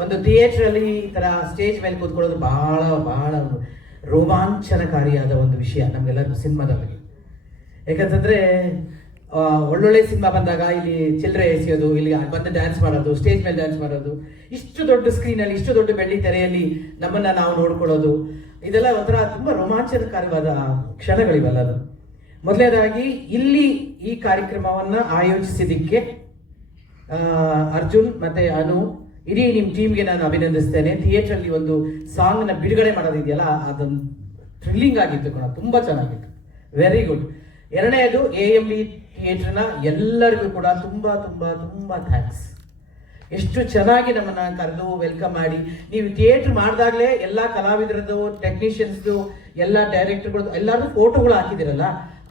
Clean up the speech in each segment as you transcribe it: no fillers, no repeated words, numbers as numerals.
ಒಂದು ಥಿಯೇಟ್ರಲ್ಲಿ ಈ ಥರ ಸ್ಟೇಜ್ ಮೇಲೆ ಕೂತ್ಕೊಳ್ಳೋದು ಬಹಳ ಬಹಳ ರೋಮಾಂಚನಕಾರಿಯಾದ ಒಂದು ವಿಷಯ ನಮಗೆಲ್ಲರಿಗೂ ಸಿನಿಮಾದ ಬಗ್ಗೆ. ಯಾಕಂತಂದರೆ ಒಳ್ಳೊಳ್ಳೆ ಸಿನಿಮಾ ಬಂದಾಗ ಇಲ್ಲಿ ಚಿಲ್ಲರೆ ಎಸೆಯೋದು, ಇಲ್ಲಿ ಬಂದು ಡ್ಯಾನ್ಸ್ ಮಾಡೋದು, ಸ್ಟೇಜ್ ಮೇಲೆ ಡ್ಯಾನ್ಸ್ ಮಾಡೋದು, ಇಷ್ಟು ದೊಡ್ಡ ಸ್ಕ್ರೀನಲ್ಲಿ ಇಷ್ಟು ದೊಡ್ಡ ಬೆಳ್ಳಿ ತೆರೆಯಲ್ಲಿ ನಮ್ಮನ್ನು ನಾವು ನೋಡ್ಕೊಳ್ಳೋದು, ಇದೆಲ್ಲ ಒಂಥರ ತುಂಬ ರೋಮಾಂಚನಕಾರವಾದ ಕ್ಷಣಗಳಿವೆಲ್ಲದು. ಮೊದಲನೇದಾಗಿ ಇಲ್ಲಿ ಈ ಕಾರ್ಯಕ್ರಮವನ್ನು ಆಯೋಜಿಸಿದ್ದಕ್ಕೆ ಅರ್ಜುನ್ ಮತ್ತು ಅನು, ಇಡೀ ನಿಮ್ಮ ಟೀಮ್ಗೆ ನಾನು ಅಭಿನಂದಿಸ್ತೇನೆ. ಥಿಯೇಟ್ರಲ್ಲಿ ಒಂದು ಸಾಂಗ್ನ ಬಿಡುಗಡೆ ಮಾಡೋದಿದೆಯಲ್ಲ, ಅದೊಂದು ಥ್ರಿಲ್ಲಿಂಗ್ ಆಗಿತ್ತು ಕಣ, ತುಂಬ ಚೆನ್ನಾಗಿತ್ತು, ವೆರಿ ಗುಡ್. ಎರಡನೇದು AMD ಥಿಯೇಟ್ರ್ನ ಎಲ್ಲರಿಗೂ ಕೂಡ ತುಂಬ ತುಂಬ ತುಂಬ ಥ್ಯಾಂಕ್ಸ್. ಎಷ್ಟು ಚೆನ್ನಾಗಿ ನಮ್ಮನ್ನು ಕರೆದು ವೆಲ್ಕಮ್ ಮಾಡಿ, ನೀವು ಥಿಯೇಟ್ರ್ ಮಾಡಿದಾಗಲೇ ಎಲ್ಲ ಕಲಾವಿದರದ್ದು, ಟೆಕ್ನಿಷಿಯನ್ಸ್ದು, ಎಲ್ಲ ಡೈರೆಕ್ಟರ್ಗಳು ಎಲ್ಲರದ್ದು ಫೋಟೋಗಳು ಹಾಕಿದಿರಲ್ಲ,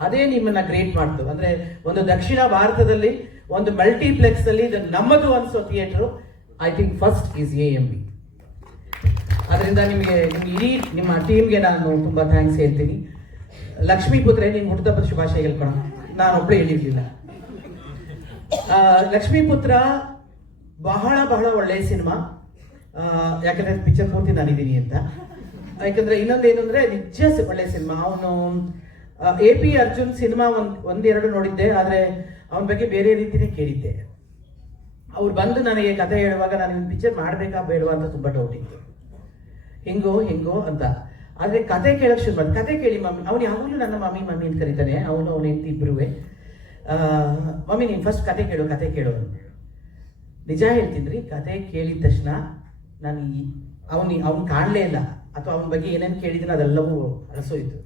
ಅದೇ ನಿಮ್ಮನ್ನು ಗ್ರೇಟ್ ಮಾಡ್ತು. ಅಂದರೆ ಒಂದು ದಕ್ಷಿಣ ಭಾರತದಲ್ಲಿ ಒಂದು ಮಲ್ಟಿಪ್ಲೆಕ್ಸಲ್ಲಿ ಇದು ನಮ್ಮದು ಅನಿಸೋ theatre I think first is AMD. ಅದರಿಂದ ನಿಮಗೆ ಇಡೀ ನಿಮ್ಮ ಟೀಮ್ಗೆ ನಾನು ತುಂಬ ಥ್ಯಾಂಕ್ಸ್ ಹೇಳ್ತೀನಿ. ಲಕ್ಷ್ಮೀಪುತ್ರ, ನಿಮ್ಗೆ ಹುಟ್ಟುಹಬ್ಬದ ಶುಭಾಶಯ ಹೇಳ್ಕೊಳ, ನಾನು ಒಬ್ಬಳೇ ಹೇಳಿರಲಿಲ್ಲ. ಲಕ್ಷ್ಮೀಪುತ್ರ ಬಹಳ ಬಹಳ ಒಳ್ಳೆಯ ಸಿನಿಮಾ. ಯಾಕಂದರೆ ಪಿಕ್ಚರ್ ಪೂರ್ತಿ ನಾನಿದ್ದೀನಿ ಅಂತ. ಯಾಕಂದರೆ ಇನ್ನೊಂದೇನು ಅಂದರೆ ನಿಜ ಒಳ್ಳೆಯ ಸಿನಿಮಾ. ಅವನು AP ಅರ್ಜುನ್ ಸಿನಿಮಾ ಒಂದೆರಡು ನೋಡಿದ್ದೆ, ಆದರೆ ಅವನ ಬಗ್ಗೆ ಬೇರೆ ರೀತಿಯೇ ಕೇಳಿದ್ದೆ. ಅವ್ರು ಬಂದು ನನಗೆ ಕತೆ ಹೇಳುವಾಗ ನಾನು ಇನ್ನು ಪಿಕ್ಚರ್ ಮಾಡಬೇಕಾ ಬೇಡವಾ ಅಂತ ತುಂಬ ಡೌಟ್ ಇತ್ತು, ಹೆಂಗೋ ಅಂತ. ಆದರೆ ಕತೆ ಕೇಳೋಕ್ಕೆ ಶುರು ಮಾಡಿ, ಕತೆ ಕೇಳಿ ಮಮ್ಮಿ, ಅವನು ಯಾವಾಗಲೂ ನನ್ನ ಮಮ್ಮಿ ಅಂತ ಕರೀತಾನೆ, ಅವನು ಹೆಂಡತಿ ಇಬ್ಬರೂ. ಮಮ್ಮಿ ನೀನು ಫಸ್ಟ್ ಕತೆ ಕೇಳು. ನಿಜ ಹೇಳ್ತೀನಿ, ಕತೆ ಕೇಳಿದ ತಕ್ಷಣ ನಾನು ಅವ್ನು ಕಾಣಲೇ ಇಲ್ಲ, ಅಥವಾ ಅವನ ಬಗ್ಗೆ ಏನೇನು ಕೇಳಿದ್ರೆ ಅದೆಲ್ಲವೂ ಅರಸೋಯ್ತು.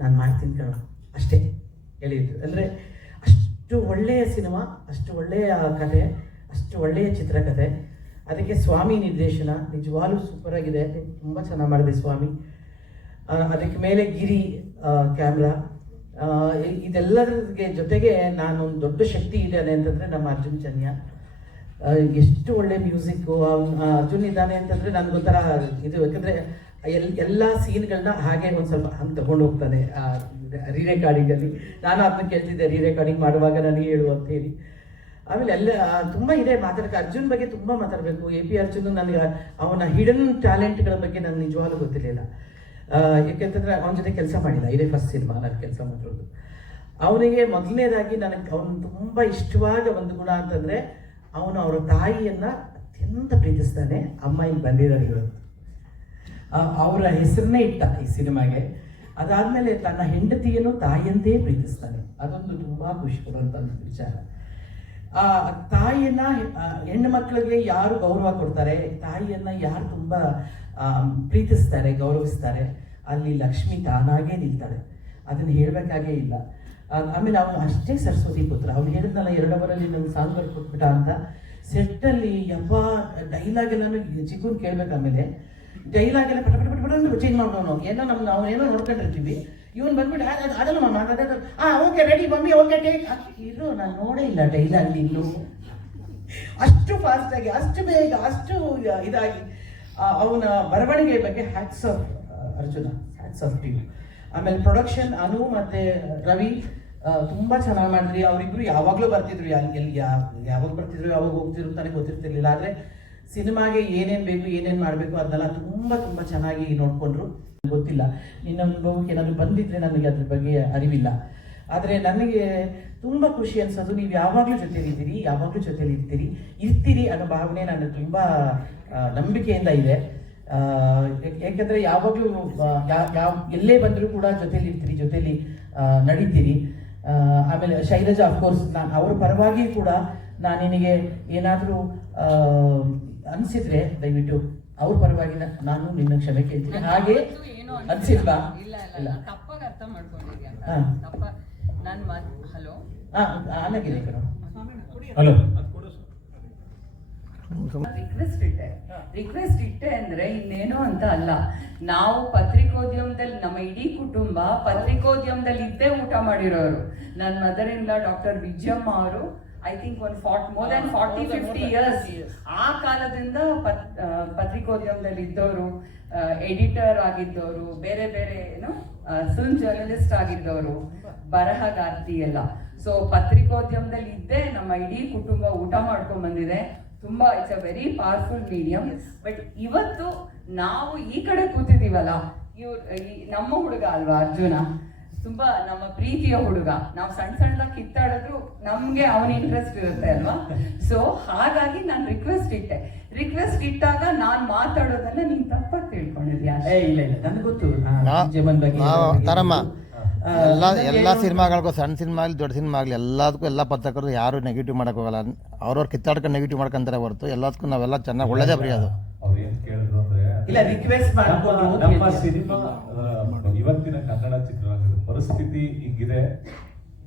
ನಾನು ಮಾಡ್ತೀನಿ ಕಣ ಅಷ್ಟೇ ಹೇಳಿದ್ದು. ಅಂದರೆ ಅಷ್ಟು ಒಳ್ಳೆಯ ಸಿನಿಮಾ, ಅಷ್ಟು ಒಳ್ಳೆಯ ಕತೆ, ಅಷ್ಟು ಒಳ್ಳೆಯ ಚಿತ್ರಕಥೆ. ಅದಕ್ಕೆ ಸ್ವಾಮಿ ನಿರ್ದೇಶನ ನಿಜವಾಗ್ಲೂ ಸೂಪರ್ ಆಗಿದೆ, ತುಂಬ ಚೆನ್ನಾಗಿ ಮಾಡಿದೆ ಸ್ವಾಮಿ. ಅದಕ್ಕೆ ಮೇಲೆ ಗಿರಿ ಕ್ಯಾಮ್ರಾ, ಇದೆಲ್ಲರಿಗೆ ಜೊತೆಗೆ ನಾನೊಂದು ದೊಡ್ಡ ಶಕ್ತಿ ಇದೆ ಅಂತಂದರೆ ನಮ್ಮ ಅರ್ಜುನ್ ಚನ್ಯ. ಎಷ್ಟು ಒಳ್ಳೆ ಮ್ಯೂಸಿಕ್ಕು ಅರ್ಜುನ್ ಇದ್ದಾನೆ ಅಂತಂದರೆ ನನಗೊಂಥರ ಇದು. ಯಾಕಂದರೆ ಎಲ್ಲ ಸೀನ್ಗಳನ್ನ ಹಾಗೆ ಒಂದು ಸ್ವಲ್ಪ ಹಂಗೆ ತಗೊಂಡು ಹೋಗ್ತಾನೆ ರೀರೆಕಾರ್ಡಿಂಗಲ್ಲಿ. ನಾನು ಅದನ್ನ ಕೇಳ್ತಿದ್ದೆ, ರೀರೆಕಾರ್ಡಿಂಗ್ ಮಾಡುವಾಗ ನನಗೆ ಹೇಳು ಅಂತ ಹೇಳಿ. ಆಮೇಲೆ ಎಲ್ಲ ತುಂಬ ಇದೆ ಮಾತಾಡೋಕ್ಕೆ. ಅರ್ಜುನ್ ಬಗ್ಗೆ ತುಂಬ ಮಾತಾಡಬೇಕು. AP ಅರ್ಜುನ್ ನನಗೆ ಅವನ ಹಿಡನ್ ಟ್ಯಾಲೆಂಟ್ಗಳ ಬಗ್ಗೆ ನನಗೆ ನಿಜವಾಗ್ಲೂ ಗೊತ್ತಿರಲಿಲ್ಲ. ಯಾಕೆಂತಂದರೆ ಅವನ ಜೊತೆ ಕೆಲಸ ಮಾಡಿಲ್ಲ, ಇದೇ ಫಸ್ಟ್ ಸಿನಿಮಾ ನಾನು ಕೆಲಸ ಮಾಡಿರೋದು. ಅವನಿಗೆ ಮೊದಲನೇದಾಗಿ ನನಗೆ ಅವನು ತುಂಬ ಇಷ್ಟವಾದ ಒಂದು ಗುಣ ಅಂತಂದರೆ, ಅವನು ಅವರ ತಾಯಿಯನ್ನು ಅತ್ಯಂತ ಪ್ರೀತಿಸ್ತಾನೆ. ಅಮ್ಮ ಇಲ್ಲಿ ಬಂದಿದ್ದಾರೆ ಇವತ್ತು, ಅವರ ಹೆಸರನ್ನೇ ಇಟ್ಟ ಈ ಸಿನಿಮಾಗೆ. ಅದಾದಮೇಲೆ ತನ್ನ ಹೆಂಡತಿಯನ್ನು ತಾಯಿಯಂತೆ ಪ್ರೀತಿಸ್ತಾನೆ. ಅದೊಂದು ತುಂಬ ಖುಷಿ ಕೊಡುವಂಥ ವಿಚಾರ. ತಾಯಿಯನ್ನ ಹೆಣ್ಣು ಮಕ್ಕಳಿಗೆ ಯಾರು ಗೌರವ ಕೊಡ್ತಾರೆ, ತಾಯಿಯನ್ನ ಯಾರು ತುಂಬ ಪ್ರೀತಿಸ್ತಾರೆ, ಗೌರವಿಸ್ತಾರೆ, ಅಲ್ಲಿ ಲಕ್ಷ್ಮಿ ತಾನಾಗೇ ನಿಲ್ತಾಳೆ. ಅದನ್ನು ಹೇಳಬೇಕಾಗೇ ಇಲ್ಲ. ಆಮೇಲೆ ಅವನು ಅಷ್ಟೇ ಸರಸ್ವತಿ ಪುತ್ರ. ಅವ್ನು ಹೇಳಿದ್ನಲ್ಲ 2 ಅವರಲ್ಲಿ ನನ್ನ ಸಾಂಗ್ ಬರ್ಕೊಟ್ಬಿಟ್ಟ ಅಂತ. ಸೆಟ್ಟಲ್ಲಿ ಯಪ್ಪ ಡೈಲಾಗ್ ಎಲ್ಲಾನು ಚಿಕ್ಕನ್ ಕೇಳ್ಬೇಕು. ಆಮೇಲೆ ಡೈಲಾಗ್ ಎಲ್ಲ ಪಟ ಚೇಂಜ್ ಮಾಡೋನು. ಏನೋ ನಾವೇನೋ ನೋಡ್ಕೊಂಡಿರ್ತೀವಿ, ಇವನು ಬಂದ್ಬಿಟ್ಟು ಅದಲ್ಲ ಮಮ್ಮ okay ready mummy okay take ಇರು. ನಾನು ನೋಡೇ ಇಲ್ಲ ಡೈಲಾಗ್ ಇನ್ನು ಅಷ್ಟು ಫಾಸ್ಟಾಗಿ, ಅಷ್ಟು ಬೇಗ, ಅಷ್ಟು ಇದಾಗಿ. ಅವನ ಬರವಣಿಗೆ ಬಗ್ಗೆ hats off Arjun, hats off to you. ಆಮೇಲೆ ಪ್ರೊಡಕ್ಷನ್ ಅನು ಮತ್ತು ರವಿ ತುಂಬ ಚೆನ್ನಾಗಿ ಮಾಡಿದ್ರಿ. ಅವರಿಬ್ಬರು ಯಾವಾಗಲೂ ಬರ್ತಿದ್ರು, ಯಾವಾಗ ಬರ್ತಿದ್ರು ಯಾವಾಗ ಹೋಗ್ತಿದ್ರು ಅಂತಾನೆ ಗೊತ್ತಿರ್ತಿರ್ಲಿಲ್ಲ. ಆದರೆ ಸಿನಿಮಾಗೆ ಏನೇನು ಬೇಕು, ಏನೇನು ಮಾಡಬೇಕು ಅದನ್ನೆಲ್ಲ ತುಂಬ ತುಂಬ ಚೆನ್ನಾಗಿ ನೋಡಿಕೊಂಡ್ರು. ಗೊತ್ತಿಲ್ಲ, ನಿನ್ನ ಅನುಭವಕ್ಕೆ ಏನಾದರೂ ಬಂದಿದ್ರೆ ನನಗೆ ಅದ್ರ ಬಗ್ಗೆ ಅರಿವಿಲ್ಲ. ಆದರೆ ನನಗೆ ತುಂಬ ಖುಷಿ ಅನ್ಸೋದು, ನೀವು ಯಾವಾಗಲೂ ಜೊತೆಲಿ ಇರ್ತೀರಿ ಅನ್ನೋ ಭಾವನೆ ನನಗೆ ತುಂಬ ನಂಬಿಕೆಯಿಂದ ಇದೆ. ಯಾಕೆಂದರೆ ಯಾವಾಗಲೂ ಎಲ್ಲೇ ಬಂದರೂ ಕೂಡ ಜೊತೆಲಿ ನಡೀತೀರಿ. ಆಮೇಲೆ ಶೈಲಜಾ ಅಫ್ಕೋರ್ಸ್, ನಾನು ಅವ್ರ ಪರವಾಗಿ ಕೂಡ ನಾನು ನಿನಗೆ ಏನಾದರೂ ಅನಿಸಿದ್ರೆ ದಯವಿಟ್ಟು ಅವ್ರ ಪರವಾಗಿ ನಾನು ನಿನ್ನ ಕ್ಷಮೆ ಕೇಳ್ತೀನಿ. ಹಾಗೆ ಅನ್ಸಿಲ್ವಾ? ಇಲ್ಲ, ತಪ್ಪಾಗಿ ಅರ್ಥ ಮಾಡ್ಕೊಂಡಿದ್ಯಾ? ಹಲೋ ಆನಾಗಿದೆ ಕಣ. ಹಲೋ ರಿಕ್ವೆಸ್ಟ್ ಇಟ್ಟೆ ಅಂದ್ರೆ ಇನ್ನೇನೋ ಅಂತ ಅಲ್ಲ. ನಾವು ಪತ್ರಿಕೋದ್ಯಮದಲ್ಲಿ, ನಮ್ಮ ಇಡೀ ಕುಟುಂಬ ಪತ್ರಿಕೋದ್ಯಮದಲ್ಲಿ ಇದ್ದೇ ಊಟ ಮಾಡಿರೋರು. ನನ್ನ mother in law doctor Vijayamma ಅವರು I think more than 40-50 years ಆ ಕಾಲದಿಂದ ಪತ್ರಿಕೋದ್ಯಮದಲ್ಲಿ ಇದ್ದವರು, ಎಡಿಟರ್ ಆಗಿದ್ದವರು, ಬೇರೆ ಬೇರೆ ಏನು ಫಿಲ್ಮ್ ಜರ್ನಲಿಸ್ಟ್ ಆಗಿದ್ದವರು, ಬರಹಗಾರ್ತಿ ಎಲ್ಲ. ಸೊ ಪತ್ರಿಕೋದ್ಯಮದಲ್ಲಿ ಇದ್ದೇ ನಮ್ಮ ಇಡೀ ಕುಟುಂಬ ಊಟ ಮಾಡ್ಕೊಂಡ್ ಬಂದಿದೆ. ತುಂಬಾ it's a very powerful medium. But ಇವತ್ತು ನಾವು ಈ ಕಡೆ ಕೂತಿದೀವಲ್ಲ, ನಮ್ಮ ಹುಡುಗ ಅಲ್ವಾ ಅರ್ಜುನ, ತುಂಬಾ ನಮ್ಮ ಪ್ರೀತಿಯ ಹುಡುಗ. ನಾವು ಸಣ್ಣದಾಗಿ ಕಿತ್ತಾಡಿದ್ರು ನಮ್ಗೆ ಅವನ ಇಂಟ್ರೆಸ್ಟ್ ಇರುತ್ತೆ ಅಲ್ವಾ. ಸೊ ಹಾಗಾಗಿ ನಾನು ರಿಕ್ವೆಸ್ಟ್ ಇಟ್ಟಾಗ ನಾನ್ ಮಾತಾಡೋದನ್ನ ನೀನ್ ತಪ್ಪಾಗಿ ತಿಳ್ಕೊಂಡಿದ್ಯಾ? ಇಲ್ಲ ನನಗೆ ಗೊತ್ತು ತಾರಮ್ಮ, ಎಲ್ಲ ಸಿನಿಮಾಗಳಿಗೂ, ಸಣ್ಣ ಸಿನಿಮಾ ಆಗಲಿ ದೊಡ್ಡ ಸಿನಿಮಾ ಆಗಲಿ, ಎಲ್ಲದಕ್ಕೂ ಎಲ್ಲ ಪತ್ರಕರ್ತರು ಯಾರು ನೆಗೆಟಿವ್ ಮಾಡಕ್ ಹೋಗಲ್ಲ. ಅವ್ರವ್ರು ಕಿತ್ತಾಡ್ಕೊಂಡು ನೆಗೆಟಿವ್ ಮಾಡ್ಕೊಂತಾರೆ ಹೊರತು ಎಲ್ಲದಕ್ಕೂ ನಾವೆಲ್ಲ ಚೆನ್ನಾಗಿ ಒಳ್ಳೇದೇ ಬರೆಯೋದು. ಅವ್ರು ಏನ್ ಕೇಳಿದ್ರು ಅಂದ್ರೆ, ಇಲ್ಲ ರಿಕ್ವೆಸ್ಟ್ ಮಾಡ್ಕೊಂಡು ನಮ್ಮ ಸಿನಿಮಾ ಇವತ್ತಿನ ಕನ್ನಡ ಚಿತ್ರರಂಗದ ಪರಿಸ್ಥಿತಿ ಹಿಂಗಿದೆ,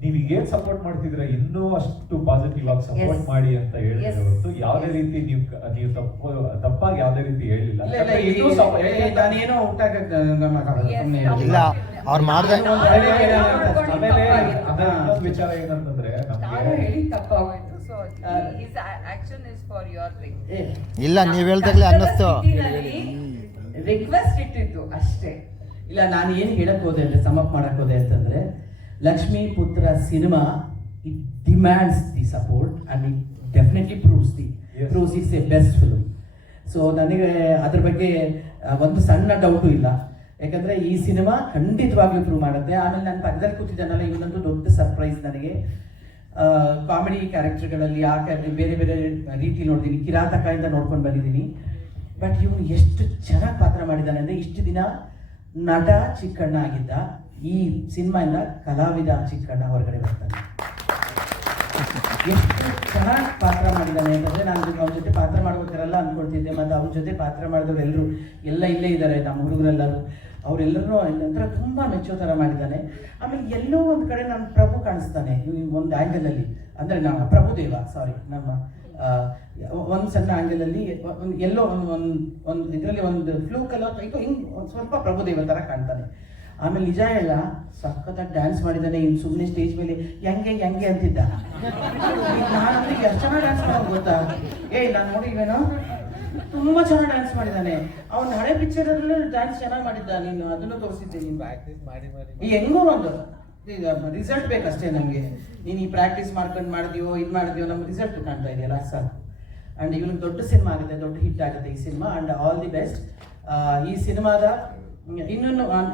ನೀವ್ ಈಗೇನ್ ಸಪೋರ್ಟ್ ಮಾಡ್ತಿದ್ರೆ ಇನ್ನೂ ಅಷ್ಟು ಪಾಸಿಟಿವ್ ಆಗಿ ಸಪೋರ್ಟ್ ಮಾಡಿ ಅಂತ ಹೇಳಿದ್ರೆ ಹೊರತು ಯಾವುದೇ ರೀತಿ ನೀವು ತಪ್ಪಾಗಿ ಯಾವುದೇ ರೀತಿ ಹೇಳಿಲ್ಲ. ನಾನೇನೋ ಇಲ್ಲ ಅವ್ರು ಮಾಡಿದೆ. ಆಮೇಲೆ ಇನ್ನೊಂದು ವಿಚಾರ ಏನಂತಂದ್ರೆ, ಇಲ್ಲ ನೀವ್ ಹೇಳ್ದಾಗ್ಲೇ ಅನ್ನಿಸ್ತು. ರಿಕ್ವೆಸ್ಟ್ ಇಟ್ಟಿತ್ತು ಅಷ್ಟೇ. ಇಲ್ಲ ನಾನು ಏನು ಹೇಳಕ್ ಹೋದೆ ಅಂದ್ರೆ, ಸಮಪ್ ಮಾಡಕ್ ಹೋದೆ ಅಂತಂದ್ರೆ, ಲಕ್ಷ್ಮೀ ಪುತ್ರ cinema it demands the support and it definitely proves it's A best film. So ನನಗೆ ಅದ್ರ ಬಗ್ಗೆ ಒಂದು ಸಣ್ಣ ಡೌಟು ಇಲ್ಲ, ಯಾಕಂದ್ರೆ ಈ ಸಿನಿಮಾ ಖಂಡಿತವಾಗ್ಲೂ ಪ್ರೂವ್ ಮಾಡುತ್ತೆ. ಆಮೇಲೆ ನನ್ನ ಪಕ್ಕದಲ್ಲಿ ಕೂತಿದ್ದಾನಲ್ಲ, ಇವನಂತೂ ದೊಡ್ಡ ಸರ್ಪ್ರೈಸ್ ನನಗೆ. ಕಾಮಿಡಿ ಕ್ಯಾರೆಕ್ಟರ್ಗಳಲ್ಲಿ ಬೇರೆ ಬೇರೆ ರೀತಿ ನೋಡ್ತೀನಿ, ಕಿರಾತಕದಿಂದ ನೋಡ್ಕೊಂಡು ಬಂದಿದ್ದೀನಿ. ಬಟ್ ಇವನು ಎಷ್ಟು ಚೆನ್ನಾಗಿ ಪಾತ್ರ ಮಾಡಿದ್ದಾನೆ ಅಂದರೆ, ಇಷ್ಟು ದಿನ ನಟ ಚಿಕ್ಕಣ್ಣ ಆಗಿದ್ದ, ಈ ಸಿನಿಮಾಯಿಂದ ಕಲಾವಿದ ಚಿಕ್ಕಣ್ಣ ಹೊರಗಡೆ ಬರ್ತಾನೆ. ಎಷ್ಟು ಚೆನ್ನಾಗಿ ಪಾತ್ರ ಮಾಡಿದ್ದಾನೆ ಅಂತಂದರೆ, ನಾನು ಅವ್ರ ಜೊತೆ ಪಾತ್ರ ಮಾಡ್ಬೇಕಾರಲ್ಲ ಅಂದ್ಕೊಳ್ತಿದ್ದೆ. ಮತ್ತು ಅವ್ರ ಜೊತೆ ಪಾತ್ರ ಮಾಡಿದವರು ಎಲ್ಲರೂ ಇಲ್ಲೇ ಇದ್ದಾರೆ, ನಮ್ಮ ಹುಡುಗರೆಲ್ಲರೂ, ಅವರೆಲ್ಲರೂ ನಂತರ ತುಂಬ ಮೆಚ್ಚೋ ಥರ ಮಾಡಿದ್ದಾನೆ. ಆಮೇಲೆ ಎಲ್ಲೋ ಒಂದು ಕಡೆ ನಮ್ಮ ಪ್ರಭು ಕಾಣಿಸ್ತಾನೆ ಒಂದು ಆ್ಯಂಗಲಲ್ಲಿ, ಅಂದರೆ ನಮ್ಮ ಪ್ರಭುದೇವ ನಮ್ಮ ಒಂದು ಸಣ್ಣ ಆ್ಯಂಗಲಲ್ಲಿ ಎಲ್ಲೋ ಒಂದು ಇದರಲ್ಲಿ ಒಂದು ಫ್ಲೂ ಕಲರ್ ಹಿಂಗೆ ಒಂದು ಸ್ವಲ್ಪ ಪ್ರಭುದೇವ ಥರ ಕಾಣ್ತಾನೆ. ಆಮೇಲೆ ನಿಜ ಹೇಳ, ಸಖತ್ತಾಗಿ ಡ್ಯಾನ್ಸ್ ಮಾಡಿದ್ದಾನೆ. ಇನ್ನು ಸುಮ್ಮನೆ ಸ್ಟೇಜ್ ಮೇಲೆ ಹೆಂಗೆ ಅಂತಿದ್ದ. ನಾನು ಎಷ್ಟು ಚೆನ್ನಾಗಿ ಡ್ಯಾನ್ಸ್ ಮಾಡೋದು ಗೊತ್ತಾ? ನಾನು ನೋಡಿವೇನೋ, ತುಂಬ ಚೆನ್ನಾಗಿ ಡ್ಯಾನ್ಸ್ ಮಾಡಿದ್ದಾನೆ. ಅವ್ನು ಹಳೆ ಪಿಕ್ಚರಲ್ಲೂ ಡ್ಯಾನ್ಸ್ ಚೆನ್ನಾಗಿ ಮಾಡಿದ್ದ, ನೀನು ಅದನ್ನು ತೋರಿಸಿದ್ದೆ. ನೀನು ಈ ಹೆಂಗೋ ಒಂದು ರಿಸಲ್ಟ್ ಬೇಕಷ್ಟೇ ನಮಗೆ. ನೀನು ಈ ಪ್ರಾಕ್ಟೀಸ್ ಮಾಡ್ಕೊಂಡು ಮಾಡಿದ್ಯೋ ಇದು ಮಾಡಿದ್ಯೋ, ನಮ್ಗೆ ರಿಸಲ್ಟ್ ಕಾಣ್ತಾ ಇದೆಯಲ್ಲ ಸಾಕು. ಆ್ಯಂಡ್ ಇವನಿಗೆ ದೊಡ್ಡ ಸಿನಿಮಾ ಆಗುತ್ತೆ, ದೊಡ್ಡ ಹಿಟ್ ಆಗುತ್ತೆ ಈ cinema. And all the best. ಈ ಸಿನಿಮಾದ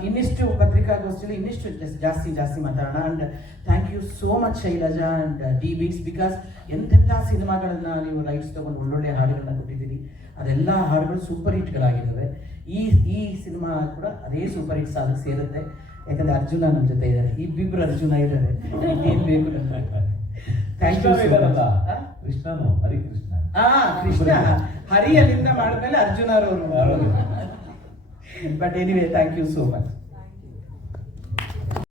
ಇನ್ನಿಷ್ಟು ಪತ್ರಿಕಾಗೋಷ್ಠಿಯಲ್ಲಿ ಇನ್ನಿಷ್ಟು ಜಾಸ್ತಿ ಮಾತಾಡೋಣ. And thank you so much Shailaja and D Beats, because ಎಂತೆಂಥ ಸಿನಿಮಾಗಳನ್ನ ನೀವು ರೈಟ್ಸ್ ತೊಗೊಂಡು ಒಳ್ಳೊಳ್ಳೆ ಹಾಡುಗಳನ್ನ ಕೊಟ್ಟಿದ್ದೀರಿ. ಅದೆಲ್ಲ ಹಾಡುಗಳು ಸೂಪರ್ ಹಿಟ್ಗಳಾಗಿದ್ದಾವೆ. ಈ ಸಿನಿಮಾ ಕೂಡ ಅದೇ ಸೂಪರ್ ಹಿಟ್ಸ್ ಅದಕ್ಕೆ ಸೇರುತ್ತೆ. ಯಾಕಂದ್ರೆ ಅರ್ಜುನ ನಮ್ಮ ಜೊತೆ ಇದ್ದಾರೆ, ಇಬ್ಬಿಬ್ರು ಅರ್ಜುನ ಇದ್ದಾರೆ. ಏನ್ ಬೇಕು ನಮ್ಗೆ. Thank you. ಕೃಷ್ಣನು ಹರಿಕೃಷ್ಣ, ಕೃಷ್ಣ ಹರಿ ಅಲ್ಲಿಂದ ಮಾಡಿದ್ಮೇಲೆ ಅರ್ಜುನ ಅವರು. But anyway thank you so much.